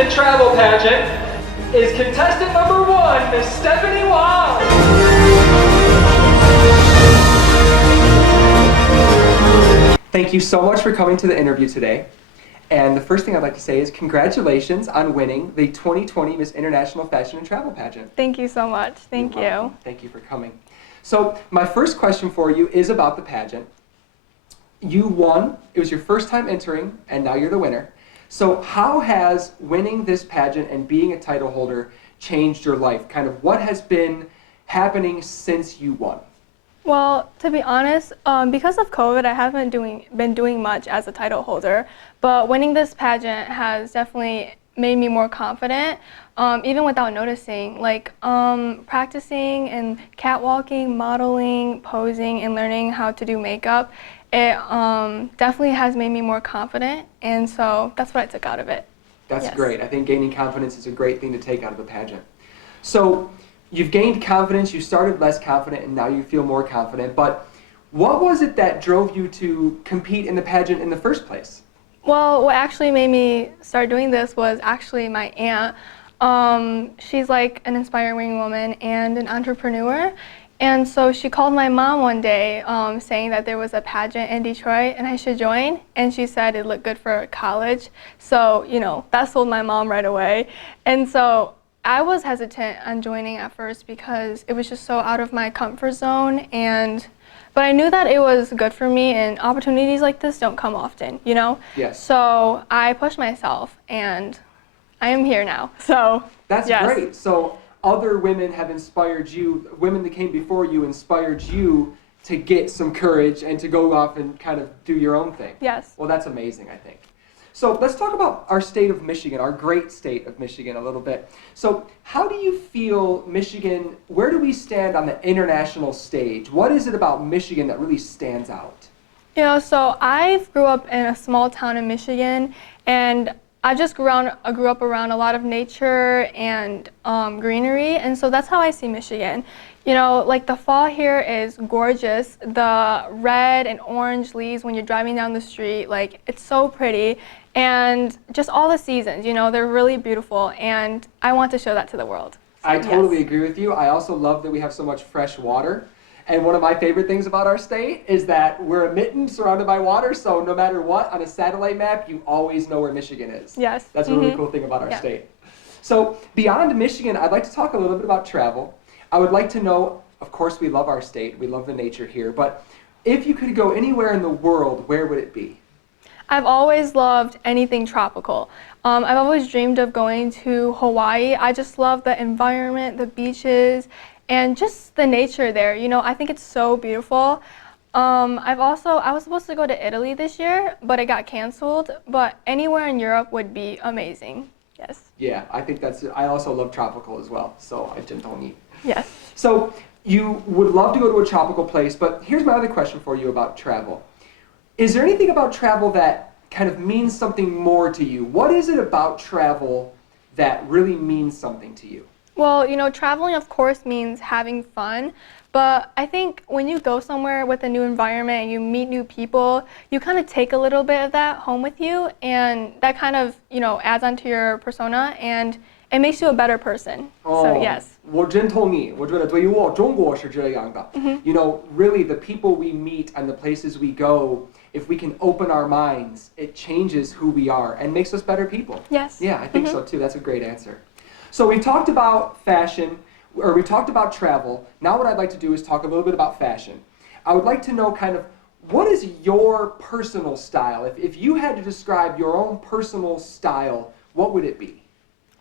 and Travel Pageant is contestant number 1, Miss Stephanie Wang. Thank you so much for coming to the interview today. And the first thing I'd like to say is congratulations on winning the 2020 Miss International Fashion and Travel Pageant. Thank you so much. Thank you. Thank you for coming. So my first question for you is about the pageant. You won. It was your first time entering, and now you're the winner. So how has winning this pageant and being a title holder changed your life? Kind of what has been happening since you won? Well, to be honest, because of COVID, I haven't been doing much as a title holder, but winning this pageant has definitely made me more confident, even without noticing. Like practicing and catwalking, modeling, posing, and learning how to do makeup, it definitely has made me more confident, and so that's what I took out of it. That's great. I think gaining confidence is a great thing to take out of a pageant. So you've gained confidence, you started less confident, and now you feel more confident, but what was it that drove you to compete in the pageant in the first place? Well, what actually made me start doing this was actually my aunt. She's like an inspiring woman and an entrepreneur. And so she called my mom one day saying that there was a pageant in Detroit and I should join. And she said it looked good for college. So, you know, that sold my mom right away. And so I was hesitant on joining at first because it was just so out of my comfort zone. But I knew that it was good for me, and opportunities like this don't come often, you know? Yes. So I pushed myself, and I am here now, so That's great. So other women have inspired you, women that came before you inspired you to get some courage and to go off and kind of do your own thing. Yes. Well, that's amazing, I think. So let's talk about our state of Michigan, our great state of Michigan a little bit. So how do you feel Michigan, where do we stand on the international stage? What is it about Michigan that really stands out? You know, so I grew up in a small town in Michigan, and I just grew up around a lot of nature and greenery, and so that's how I see Michigan. You know, like the fall here is gorgeous. The red and orange leaves when you're driving down the street, like it's so pretty. And just all the seasons, you know, they're really beautiful, and I want to show that to the world. I totally agree with you. I also love that we have so much fresh water. And one of my favorite things about our state is that we're a mitten surrounded by water, so no matter what, on a satellite map, you always know where Michigan is. Yes. That's a really cool thing about our state. So beyond Michigan, I'd like to talk a little bit about travel. I would like to know, of course, we love our state, we love the nature here, but if you could go anywhere in the world, where would it be? I've always loved anything tropical. I've always dreamed of going to Hawaii. I just love the environment, the beaches, and just the nature there. You know, I think it's so beautiful. I was supposed to go to Italy this year, but it got canceled. But anywhere in Europe would be amazing. Yes. Yeah, I think I also love tropical as well, so I just don't eat. Yes. So you would love to go to a tropical place, but here's my other question for you about travel. Is there anything about travel that kind of means something more to you? What is it about travel that really means something to you? Well, you know, traveling, of course, means having fun. But I think when you go somewhere with a new environment and you meet new people, you kind of take a little bit of that home with you, and that kind of, you know, adds onto your persona, and it makes you a better person. So, yes. 我真同意，我觉得对于我中国是这样的。You know, really, the people we meet and the places we go, if we can open our minds, it changes who we are and makes us better people. Yes. Yeah, I think so too. That's a great answer. So we talked about fashion, or we talked about travel. Now what I'd like to do is talk a little bit about fashion. I would like to know kind of, what is your personal style? If you had to describe your own personal style, what would it be?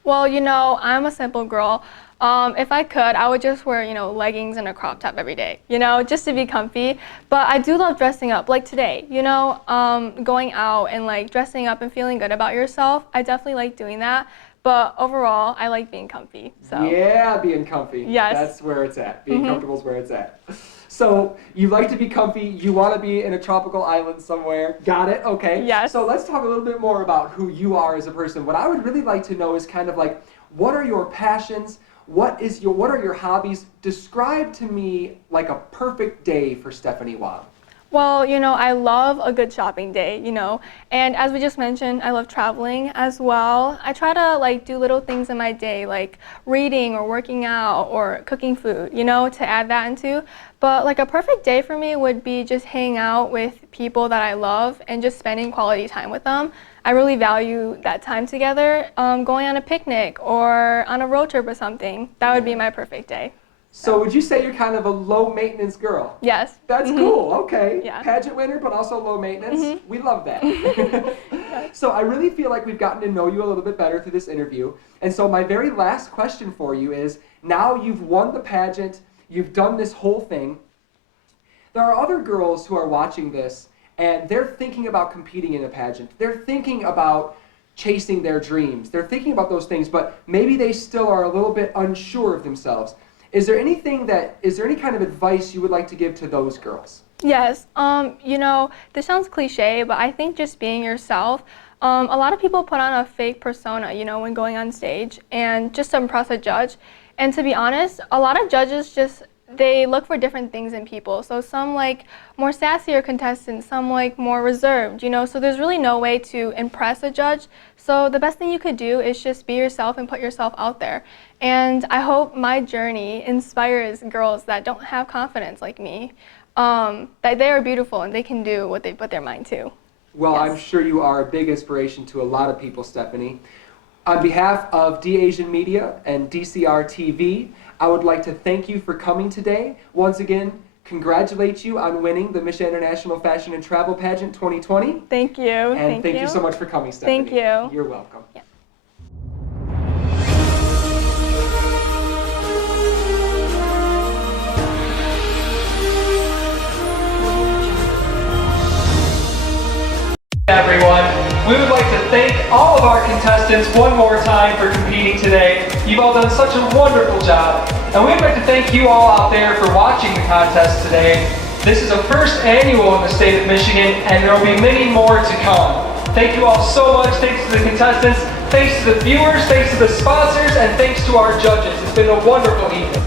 Well, you know, I'm a simple girl. If I could, I would just wear, you know, leggings and a crop top every day, you know, just to be comfy. But I do love dressing up, like today, you know, going out and like dressing up and feeling good about yourself. I definitely like doing that. But overall, I like being comfy. So. Yeah, being comfy. Yes. That's where it's at. Being comfortable is where it's at. So you like to be comfy. You want to be in a tropical island somewhere. Got it? Okay. Yes. So let's talk a little bit more about who you are as a person. What I would really like to know is kind of like, what are your passions? What are your hobbies? Describe to me like a perfect day for Stephanie Wang. Well, I love a good shopping day, and as we just mentioned, I love traveling as well. I try to do little things in my day, like reading or working out or cooking food, to add that into. But a perfect day for me would be just hanging out with people that I love and just spending quality time with them. I really value that time together, going on a picnic or on a road trip or something. That would be my perfect day. So would you say you're kind of a low maintenance girl? Yes. That's cool, okay. Yeah. Pageant winner, but also low maintenance. We love that. Yes. So I really feel like we've gotten to know you a little bit better through this interview. And so my very last question for you is, now you've won the pageant, you've done this whole thing. There are other girls who are watching this and they're thinking about competing in a pageant. They're thinking about chasing their dreams. They're thinking about those things, but maybe they still are a little bit unsure of themselves. Is there any kind of advice you would like to give to those girls? Yes. This sounds cliche, but I think just being yourself. A lot of people put on a fake persona, when going on stage and just to impress a judge. And to be honest, a lot of judges they look for different things in people. So some like more sassier contestants, some like more reserved, so there's really no way to impress a judge. So the best thing you could do is just be yourself and put yourself out there. And I hope my journey inspires girls that don't have confidence like me, that they are beautiful and they can do what they put their mind to. Well, Yes. I'm sure you are a big inspiration to a lot of people, Stephanie. On behalf of D-Asian Media and DCR TV, I would like to thank you for coming today. Once again, congratulate you on winning the Miss International Fashion and Travel Pageant 2020. Thank you. And thank you so much for coming, Stephanie. Thank you. You're welcome. Yeah. Everyone, we would like to thank all of our contestants one more time for competing today. You've all done such a wonderful job. And we'd like to thank you all out there for watching the contest today. This is a first annual in the state of Michigan, and there will be many more to come. Thank you all so much. Thanks to the contestants, thanks to the viewers, thanks to the sponsors, and thanks to our judges. It's been a wonderful evening.